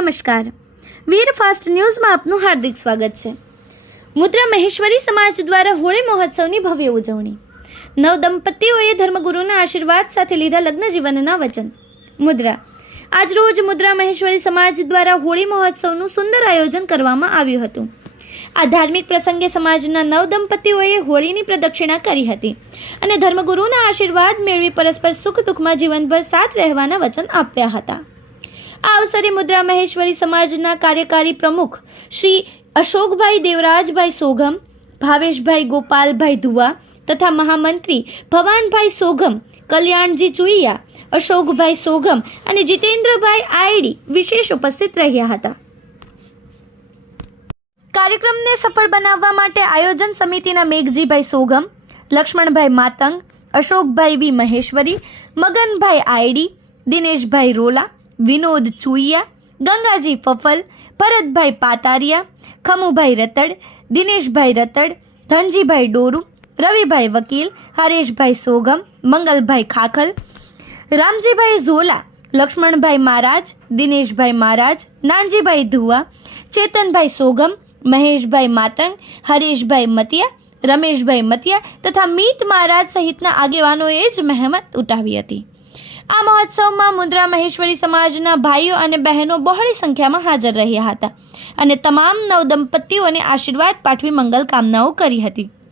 નમસ્કાર, વીર ફાસ્ટ ન્યૂઝમાં આપનું હાર્દિક સ્વાગત છે। મુદ્રા મહેશ્વરી સમાજ દ્વારા હોળી મહોત્સવની ભવ્ય ઉજવણી। નવ દંપતીઓએ ધર્મગુરુના આશીર્વાદ સાથે લીધા લગ્ન જીવનના વચન। મુદ્રા આજરોજ મુદ્રા મહેશ્વરી સમાજ દ્વારા હોળી મહોત્સવનું સુંદર આયોજન કરવામાં આવ્યું હતું। આ ધાર્મિક પ્રસંગે સમાજના નવ દંપતીઓએ હોળીની પ્રદક્ષિણા કરી હતી અને ધર્મગુરુના આશીર્વાદ મેળવી પરસ્પર સુખ દુઃખમાં જીવનભર સાથ રહેવાના વચન આપ્યા હતા। આ અવસરે મુદ્રા મહેશ્વરી સમાજના કાર્યકારી પ્રમુખ શ્રી અશોકભાઈ દેવરાજભાઈ સોગમ, ભાવેશભાઈ ગોપાલભાઈ ધુવા તથા મહામંત્રી ભવાનભાઈ સોગમ, કલ્યાણજી ચુઈયા, અશોકભાઈ સોગમ અને જીતેન્દ્રભાઈ આયડી વિશેષ ઉપસ્થિત રહ્યા હતા। કાર્યક્રમને સફળ બનાવવા માટે આયોજન સમિતિના મેઘજીભાઈ સોગમ, લક્ષ્મણભાઈ માતંગ, અશોકભાઈ વી મહેશ્વરી, મગનભાઈ આયડી, દિનેશભાઈ રોલા, વિનોદ ચુઈયા, ગંગાજી ફફલ, ભરતભાઈ પાતારિયા, ખમુભાઈ રતડ, દિનેશભાઈ રતડ, ધનજીભાઈ ડોરુ, રવિભાઈ વકીલ, હરેશભાઈ સોગમ, મંગલભાઈ ખાખલ, રામજીભાઈ ઝોલા, લક્ષ્મણભાઈ મહારાજ, દિનેશભાઈ મહારાજ, નાનજીભાઈ ધુવા, ચેતનભાઈ સોગમ, મહેશભાઈ માતંગ, હરેશભાઈ મતિયા, રમેશભાઈ મતિયા તથા મીત મહારાજ સહિતના આગેવાનોએ જ મહેમત ઉઠાવી હતી। આ મહોત્સવમાં મુદ્રા મહેશ્વરી સમાજના ભાઈઓ અને બહેનો બહોળી સંખ્યામાં હાજર રહ્યા હતા અને તમામ નવ દંપતીઓને આશીર્વાદ પાઠવી મંગલ કામનાઓ કરી હતી।